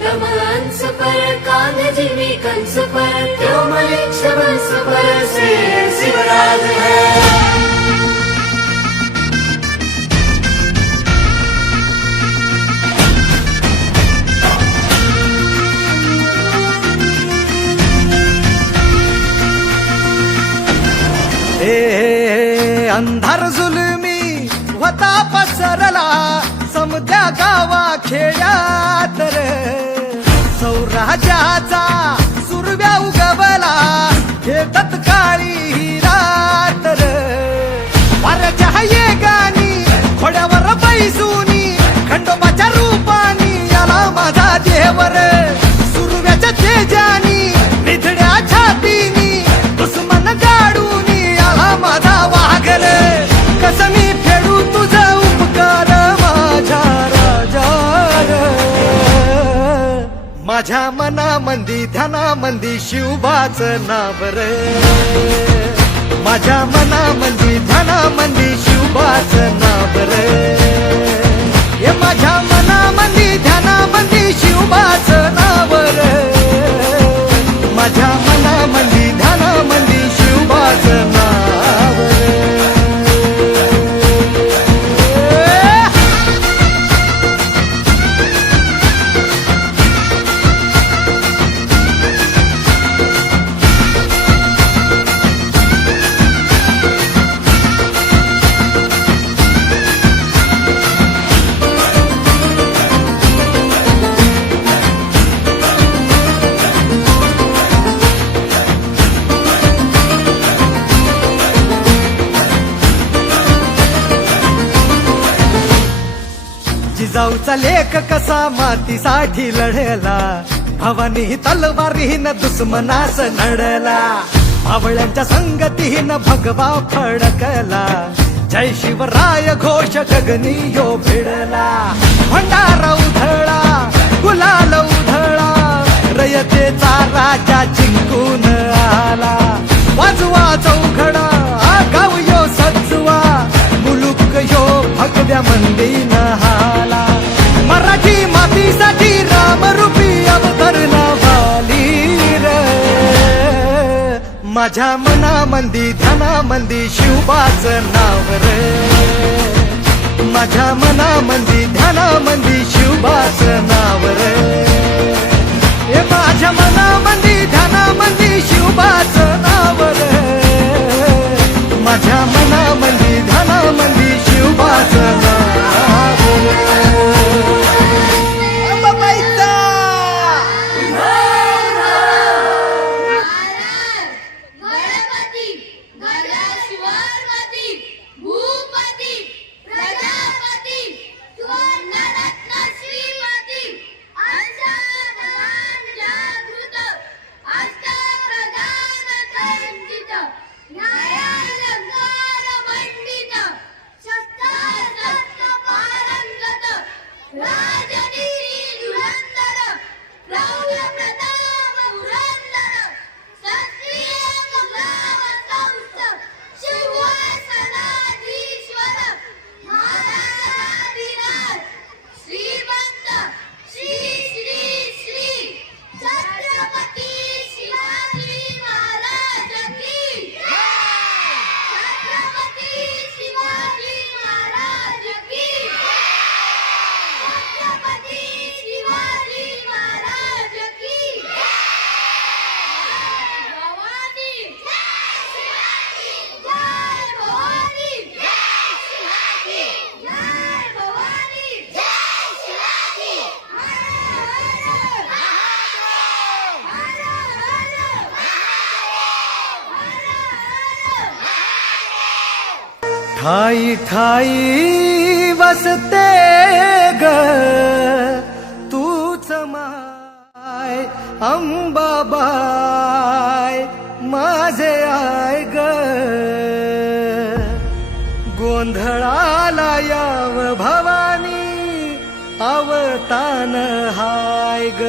पुरुषोत्तम हंस पर कांध जीवी कंस पर त्यो मलिक्ष वंश पर से शिवराज है। अंधार जुलमी होता पसरला समद्या गावा खेड्यात रे, सौराजाचा सुरव्या उगवला हे तत्काळी रात रे। वाऱ्याच्या येगानी खोड्यावर बैसूनी खंडोबाच्या रूपानी आला माझा देवर, सुरव्याच्या तेजानी निधड्या छातीनी दुश्मन गाडूनी आला माझा वाघर। कसं मी फेडू तुझा उपकार माझ्या राजा, माझ्या मनामंदी ध्यानामंदी शिवबाचं नाव रे, माझ्या मनामंदी ध्यानामंदी शिवबाचं नाव रे। हे माझ्या मनामंदी ध्यानामंदी शिवबाचं नाव रे, माझ्या मनामंदी ध्यानामंदी शिवबाचं नाव रे। जिजाऊचा लेख कसा मातीसाठी लढला, भवानी तलवारीनं दुश्मनास नडला, भावळ्यांच्या संगतीनं भगवा फडकला, जय शिवराय घोष गगनी यो भिडला। भंडारा उधळा गुलाल उधळा रयतेचा राजा जिंकून आला, वाजवा चौघडा गाव यो सजवा मुलुक यो भगव्या मंदीनं हाला। मराठी मातीसाठी रामरूपी अवतरला वाली रे, माझ्या मनामंदी ध्यानामंदी शिवबाचं नाव रे, माझ्या मनामंदी ध्यानामंदी शिवबाचं नाव रे। हे माझ्या मनामंदी ध्यानामंदी शिवबाचं नाव रे, माझ्या मनामंदी ध्यानामंदी शिवबाचं नाव रे। ठाई ठाई वसते ग तूच माय अंबाबाय माझे आय ग, गोंधळाला याव भवानी अवतान हाय ग।